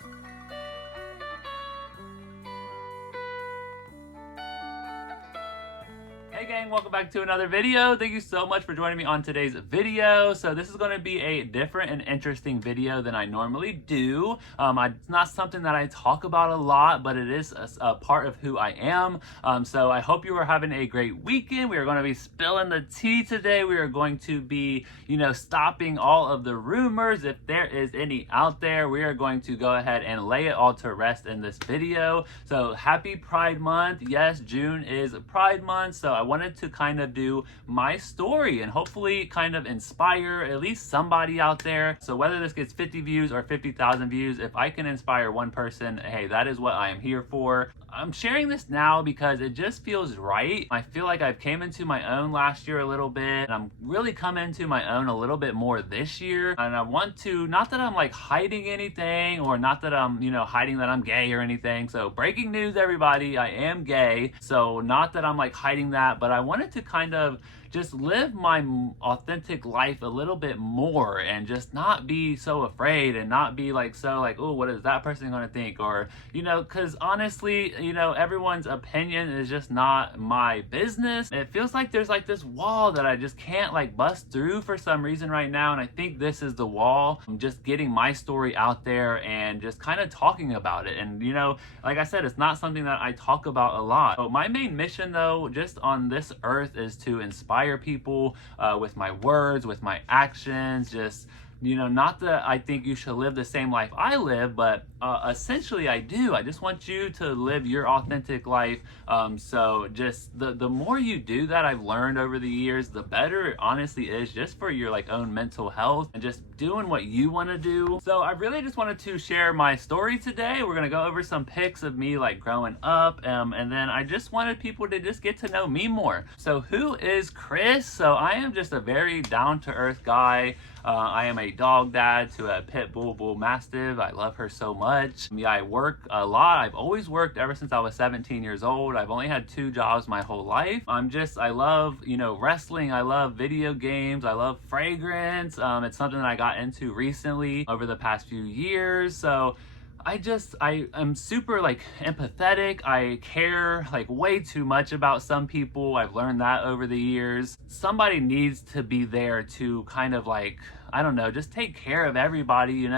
Hey gang, welcome back to another video. Thank you so much for joining me on today's video. So this is going to be a different and interesting video than I normally do. It's not something that I talk about a lot, but it is a part of who I am. So I hope you are having a great weekend. We are going to be spilling the tea today. We are going to be, stopping all of the rumors. If there is any out there, we are going to go ahead and lay it all to rest in this video. So happy Pride Month. Yes, June is Pride Month. So I wanted to kind of do my story and hopefully kind of inspire at least somebody out there. So whether this gets 50 views or 50,000 views, if I can inspire one person, hey, that is what I am here for. I'm sharing this now because it just feels right. I feel like I've came into my own last year a little bit, and I'm really coming into my own a little bit more this year. And I want to, not that I'm like hiding anything, or not that I'm, hiding that I'm gay or anything. So breaking news, everybody, I am gay. So not that I'm like hiding that, but I wanted to kind of just live my authentic life a little bit more and just not be so afraid and not be like, oh, what is that person going to think? Or, because honestly, everyone's opinion is just not my business. It feels like there's like this wall that I just can't like bust through for some reason right now. And I think this is the wall. I'm just getting my story out there and just kind of talking about it. And, like I said, it's not something that I talk about a lot. So my main mission though, just on this earth, is to inspire people with my words, with my actions, just not that I think you should live the same life I live, but essentially I do. I just want you to live your authentic life. So just the more you do that, I've learned over the years, the better it honestly is just for your like own mental health and just doing what you want to do. So I really just wanted to share my story today. We're gonna go over some pics of me like growing up, and then I just wanted people to just get to know me more. So who is Chris? So I am just a very down-to-earth guy. I am a dog dad to a pit bull mastiff. I love her so much. Yeah, I work a lot. I've always worked ever since I was 17 years old. I've only had 2 jobs my whole life. I love, wrestling. I love video games. I love fragrance. It's something that I got into recently over the past few years. So I am super like empathetic. I care like way too much about some people. I've learned that over the years. Somebody needs to be there to kind of like, I don't know, just take care of everybody,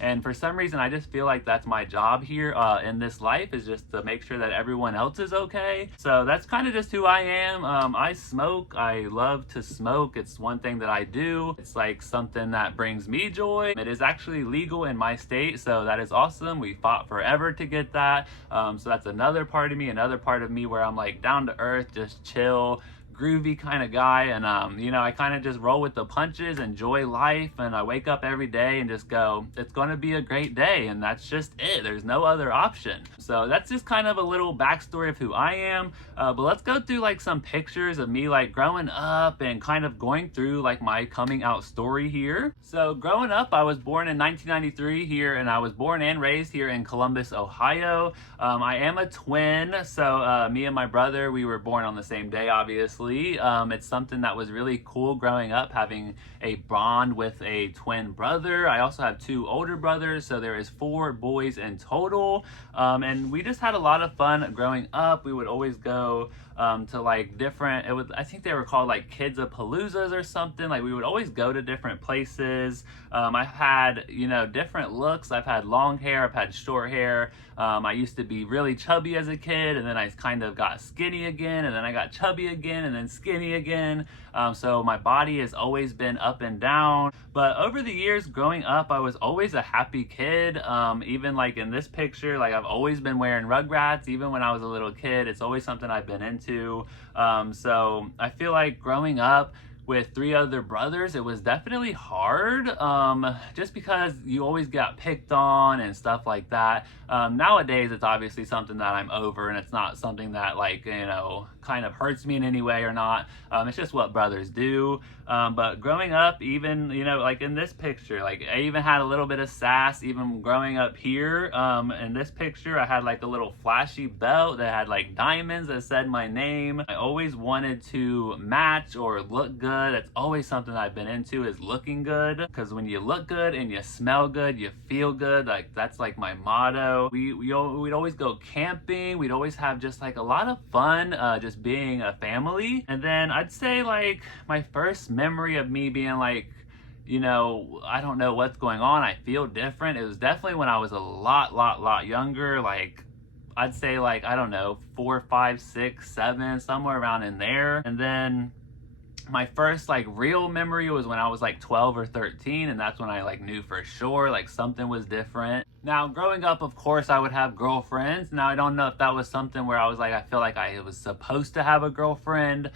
and for some reason I just feel like that's my job here in this life, is just to make sure that everyone else is okay. So that's kind of just who I am. I smoke. I love to smoke. It's one thing that I do. It's like something that brings me joy. It is actually legal in my state, so that is awesome. We fought forever to get that. So that's another part of me where I'm like down to earth, just chill, groovy kind of guy, and I kind of just roll with the punches, enjoy life, and I wake up every day and just go, it's going to be a great day, and that's just it. There's no other option. So that's just kind of a little backstory of who I am. But let's go through like some pictures of me like growing up and kind of going through like my coming out story here. So growing up, I was born in 1993 here, and I was born and raised here in Columbus, Ohio. I am a twin, so me and my brother, we were born on the same day, obviously. It's something that was really cool growing up, having a bond with a twin brother. I also have 2 older brothers, so there is 4 boys in total. And we just had a lot of fun growing up. We would always go to like different, I think they were called like Kids-a-Paloozas or something. Like we would always go to different places. I've had, different looks. I've had long hair, I've had short hair. I used to be really chubby as a kid, and then I kind of got skinny again, and then I got chubby again, and then skinny again. So my body has always been up and down. But over the years growing up, I was always a happy kid. Even like in this picture, like I've always been wearing Rugrats. Even when I was a little kid, it's always something I've been into. So I feel like growing up with 3 other brothers, it was definitely hard, just because you always got picked on and stuff like that. Nowadays, it's obviously something that I'm over, and it's not something that like, kind of hurts me in any way or not. It's just what brothers do. But growing up, even, you know, like in this picture, like I even had a little bit of sass even growing up here. In this picture, I had like a little flashy belt that had like diamonds that said my name. I always wanted to match or look good. That's always something I've been into, is looking good. Because when you look good and you smell good, you feel good. Like that's like my motto. We'd always go camping. We'd always have just like a lot of fun, just being a family. And then I'd say like my first memory of me being like, you know, I don't know what's going on, I feel different. It was definitely when I was a lot younger. Like I'd say like, I don't know, 4, 5, 6, 7, somewhere around in there. And then my first like real memory was when I was like 12 or 13, and that's when I like knew for sure like something was different. Now growing up, of course, I would have girlfriends. Now I don't know if that was something where I was like, I feel like I was supposed to have a girlfriend,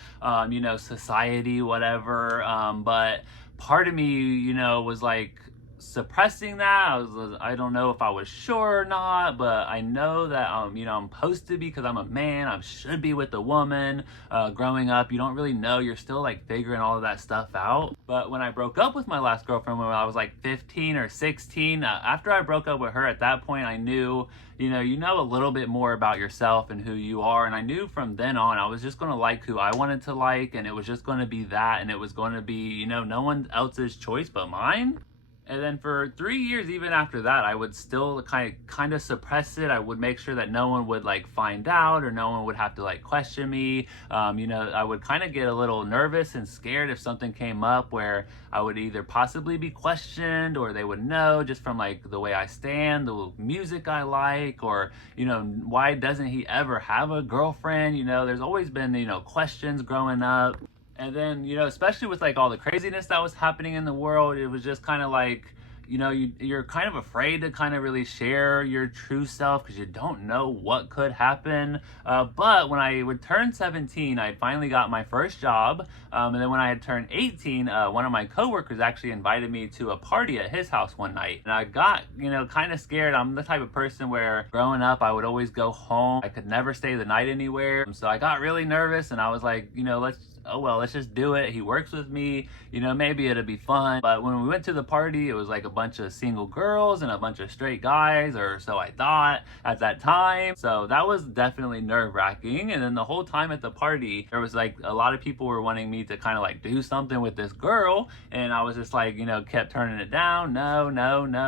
you know, society, whatever, but part of me, you know, was like suppressing that. I don't know if I was sure or not, but I know that you know, I'm supposed to be, because I'm a man, I should be with a woman. Growing up, you don't really know, you're still like figuring all of that stuff out. But when I broke up with my last girlfriend when I was like 15 or 16, after I broke up with her, at that point I knew, you know a little bit more about yourself and who you are. And I knew from then on I was just going to like who I wanted to like, and it was just going to be that, and it was going to be, you know, no one else's choice but mine. And then for 3 years, even after that, I would still kind of suppress it. I would make sure that no one would like find out, or no one would have to like question me. You know, I would kind of get a little nervous and scared if something came up where I would either possibly be questioned, or they would know just from like the way I stand, the music I like, or, you know, why doesn't he ever have a girlfriend? You know, there's always been, you know, questions growing up. And then, you know, especially with like all the craziness that was happening in the world, it was just kind of like, you know, you're kind of afraid to kind of really share your true self because you don't know what could happen. But when I would turn 17, I finally got my first job. And then when I had turned 18, one of my coworkers actually invited me to a party at his house one night. And I got, you know, kind of scared. I'm the type of person where growing up, I would always go home. I could never stay the night anywhere. So I got really nervous, and I was like, you know, let's just do it. He works with me, you know, maybe it'll be fun. But when we went to the party, it was like a bunch of single girls and a bunch of straight guys, or so I thought at that time. So that was definitely nerve-wracking. And then the whole time at the party, there was like a lot of people were wanting me to kind of like do something with this girl, and I was just like, you know, kept turning it down. No,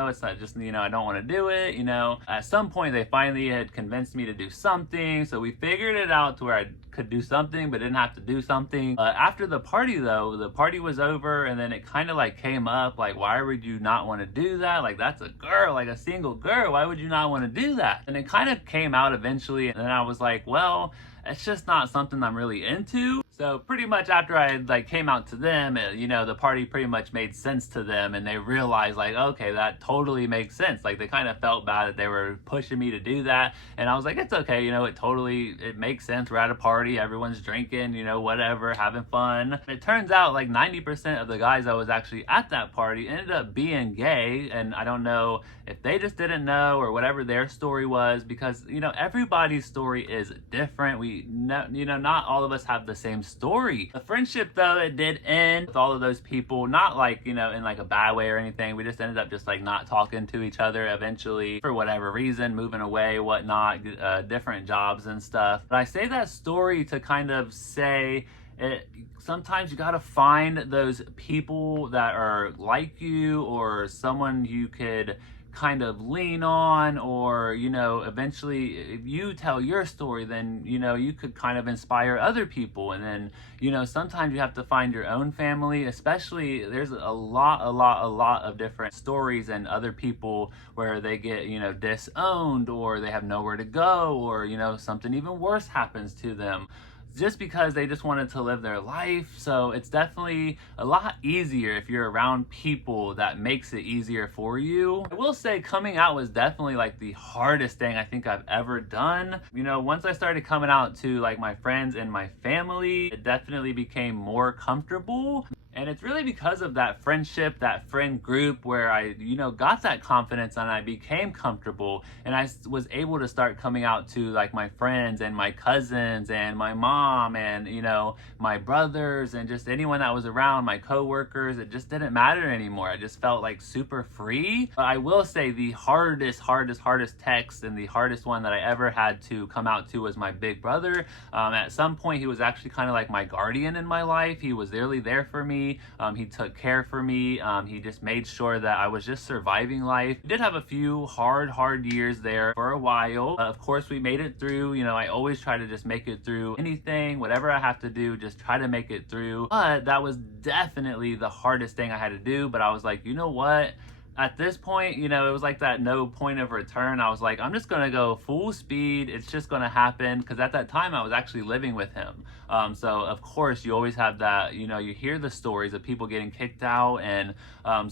it's not, just, you know, I don't want to do it. You know, at some point they finally had convinced me to do something, so we figured it out to where I could do something but didn't have to do something. After the party though, the party was over, and then it kind of like came up like, why would you not want to do that? Like, that's a girl, like a single girl, why would you not want to do that? And it kind of came out eventually, and then I was like, well, it's just not something I'm really into. So pretty much after I like came out to them, you know, the party pretty much made sense to them, and they realized like, okay, that totally makes sense. Like, they kind of felt bad that they were pushing me to do that, and I was like, it's okay, you know, it makes sense. We're at a party, everyone's drinking, you know, whatever, having fun. It turns out like 90% of the guys that was actually at that party ended up being gay, and I don't know if they just didn't know or whatever their story was, because, you know, everybody's story is different. You know, not all of us have the same story. The friendship though, it did end with all of those people, not like, you know, in like a bad way or anything. We just ended up just like not talking to each other eventually for whatever reason, moving away, whatnot, different jobs and stuff. But I say that story to kind of say sometimes you gotta find those people that are like you, or someone you could kind of lean on, or, you know, eventually if you tell your story, then, you know, you could kind of inspire other people. And then, you know, sometimes you have to find your own family, especially there's a lot of different stories and other people where they get, you know, disowned, or they have nowhere to go, or, you know, something even worse happens to them just because they just wanted to live their life. So it's definitely a lot easier if you're around people that makes it easier for you. I will say coming out was definitely like the hardest thing I think I've ever done. You know, once I started coming out to like my friends and my family, it definitely became more comfortable. And it's really because of that friendship, that friend group where I, got that confidence and I became comfortable and I was able to start coming out to like my friends and my cousins and my mom and, my brothers and just anyone that was around, my coworkers. It just didn't matter anymore. I just felt like super free. But I will say the hardest text and the hardest one that I ever had to come out to was my big brother. At some point, he was actually kind of like my guardian in my life. He was really there for me. He took care for me. He just made sure that I was just surviving life. We did have a few hard years there for a while. Of course, we made it through. I always try to just make it through anything, whatever I have to do, just try to make it through. But that was definitely the hardest thing I had to do. But I was like, you know what? At this point, it was like that no point of return. I was like, I'm just gonna go full speed. It's just gonna happen. Because at that time, I was actually living with him. So of course, you always have that, you hear the stories of people getting kicked out. And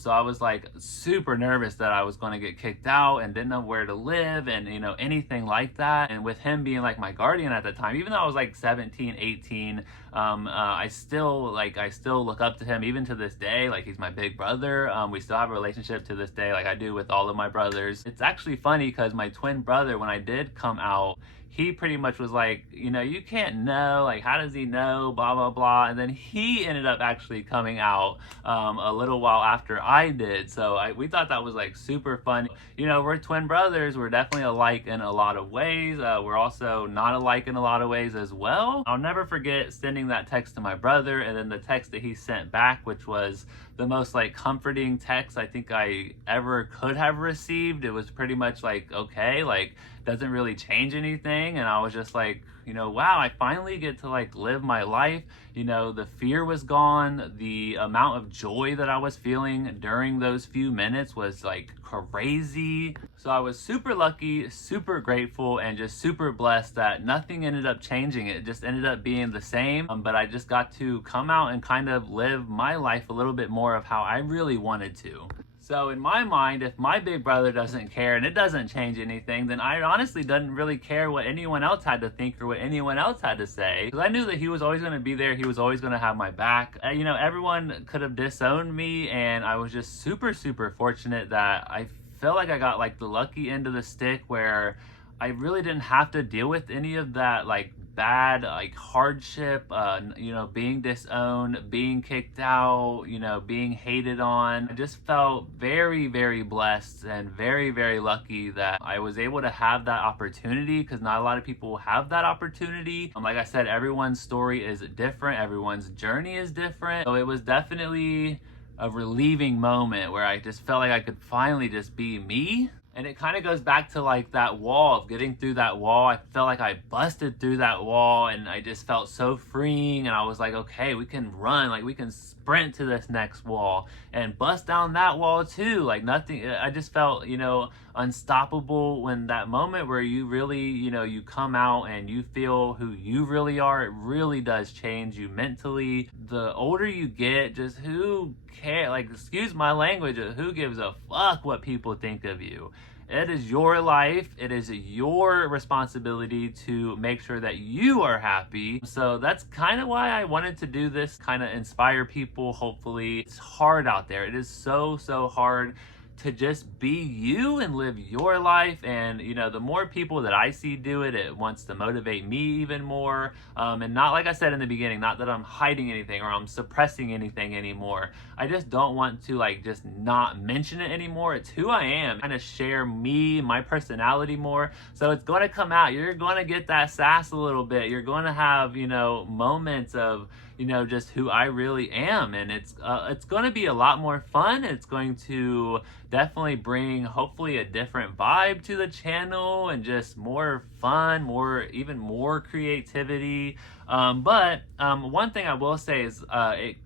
so I was like super nervous that I was gonna get kicked out and didn't know where to live and, anything like that. And with him being like my guardian at the time, even though I was like 17, 18, I still look up to him even to this day. Like, he's my big brother. We still have a relationship to this day, like I do with all of my brothers. It's actually funny because my twin brother, when I did come out, he pretty much was like, you can't know, like, how does he know, blah, blah, blah. And then he ended up actually coming out a little while after I did. So we thought that was like super fun. We're twin brothers. We're definitely alike in a lot of ways. We're also not alike in a lot of ways as well. I'll never forget sending that text to my brother and then the text that he sent back, which was the most like comforting text I think I ever could have received. It was pretty much like, okay, like, doesn't really change anything. And I was just like, wow, I finally get to like live my life. The fear was gone. The amount of joy that I was feeling during those few minutes was like crazy. So I was super lucky, super grateful, and just super blessed that nothing ended up changing. It just ended up being the same. But I just got to come out and kind of live my life a little bit more of how I really wanted to. So in my mind, if my big brother doesn't care and it doesn't change anything, then I honestly didn't really care what anyone else had to think or what anyone else had to say. Because I knew that he was always going to be there. He was always going to have my back. Everyone could have disowned me, and I was just super fortunate that I felt like I got like the lucky end of the stick where I really didn't have to deal with any of that like bad like hardship, being disowned, being kicked out, being hated on. I just felt very blessed and very lucky that I was able to have that opportunity, because not a lot of people have that opportunity. Like I said, everyone's story is different, everyone's journey is different. So it was definitely a relieving moment where I just felt like I could finally just be me. And it kind of goes back to like that wall, of getting through that wall. I felt like I busted through that wall and I just felt so freeing. And I was like, okay, we can run, like we can sprint to this next wall and bust down that wall too. Like nothing, I just felt, unstoppable when that moment where you really, you come out and you feel who you really are. It really does change you mentally. The older you get, just who cares? Like, excuse my language, who gives a fuck what people think of you? It is your life. It is your responsibility to make sure that you are happy. So that's kind of why I wanted to do this, kind of inspire people, hopefully. It's hard out there. It is so hard to just be you and live your life. And the more people that I see do it, it wants to motivate me even more. And not, like I said in the beginning, not that I'm hiding anything or I'm suppressing anything anymore. I just don't want to like just not mention it anymore. It's who I am. Kind of share me, my personality more. So it's going to come out. You're going to get that sass a little bit. You're going to have, moments of, just who I really am. And it's going to be a lot more fun. It's going to definitely bring hopefully a different vibe to the channel and just more fun, even more creativity. But one thing I will say is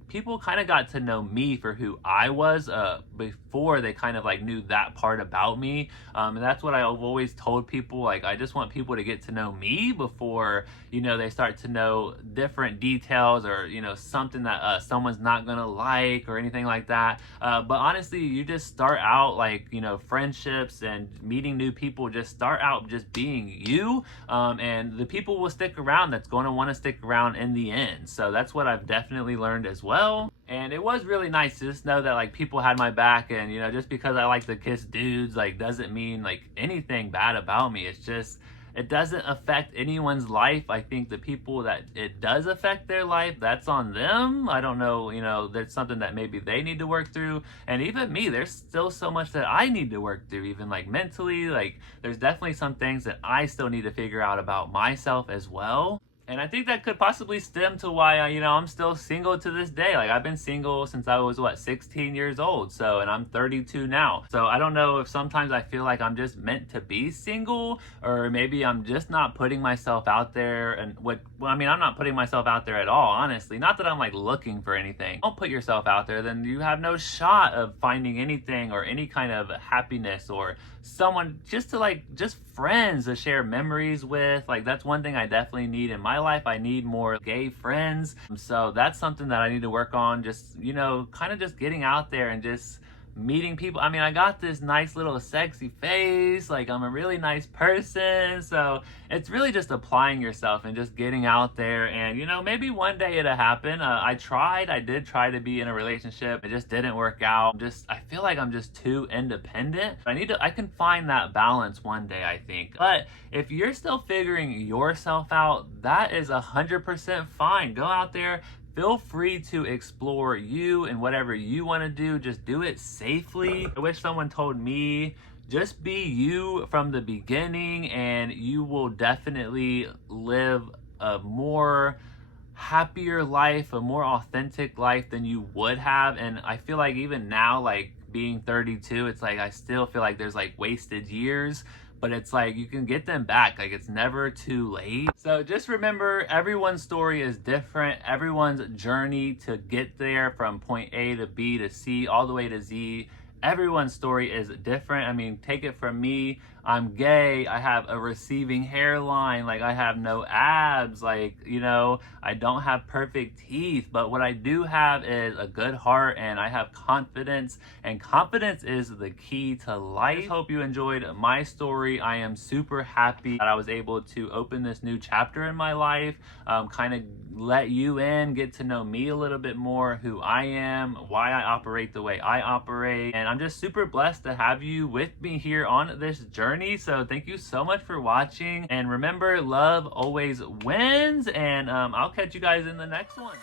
people kind of got to know me for who I was before they kind of like knew that part about me. And that's what I've always told people. Like, I just want people to get to know me before, they start to know different details or, something that someone's not gonna like or anything like that. But honestly, you just start out like, friendships and meeting new people, just start out just being you. And the people will stick around that's going to want to stick stick around in the end. So that's what I've definitely learned as well. And it was really nice to just know that like people had my back, and you know, just because I like to kiss dudes like doesn't mean like anything bad about me. It's just, it doesn't affect anyone's life. I think the people that it does affect their life, that's on them. I don't know, you know, there's something that maybe they need to work through. And even me, there's still so much that I need to work through, even like mentally. Like there's definitely some things that I still need to figure out about myself as well. And I think that could possibly stem to why, you know, I'm still single to this day. Like I've been single since I was, what, 16 years old. So, and I'm 32 now. So I don't know if sometimes I feel like I'm just meant to be single, or maybe I'm just not putting myself out there. And well, I mean, I'm not putting myself out there at all, honestly. Not that I'm like looking for anything. Don't put yourself out there, then you have no shot of finding anything or any kind of happiness or someone just to like, just friends to share memories with. Like that's one thing I definitely need in my life. I need more gay friends. So that's something that I need to work on. Just, you know, kind of just getting out there and just meeting people. I mean, I got this nice little sexy face, like I'm a really nice person. So it's really just applying yourself and just getting out there, and you know, maybe one day it'll happen. I did try to be in a relationship. It just didn't work out. I feel like I'm just too independent. I can find that balance one day, I think. But if you're still figuring yourself out, that is 100% fine. Go out there. Feel free to explore you and whatever you want to do. Just do it safely. I wish someone told me, just be you from the beginning, and you will definitely live a more happier life, a more authentic life than you would have. And I feel like even now, like being 32, it's like I still feel like there's like wasted years. But it's like you can get them back. Like it's never too late. So just remember, everyone's story is different. Everyone's journey to get there from point A to B to C all the way to Z, everyone's story is different. I mean, take it from me. I'm gay. I have a receding hairline. Like, I have no abs. Like, you know, I don't have perfect teeth. But what I do have is a good heart, and I have confidence. And confidence is the key to life. I just hope you enjoyed my story. I am super happy that I was able to open this new chapter in my life. Kind of let you in, get to know me a little bit more, who I am, why I operate the way I operate. And I'm just super blessed to have you with me here on this journey. So thank you so much for watching, and remember, love always wins, and I'll catch you guys in the next one.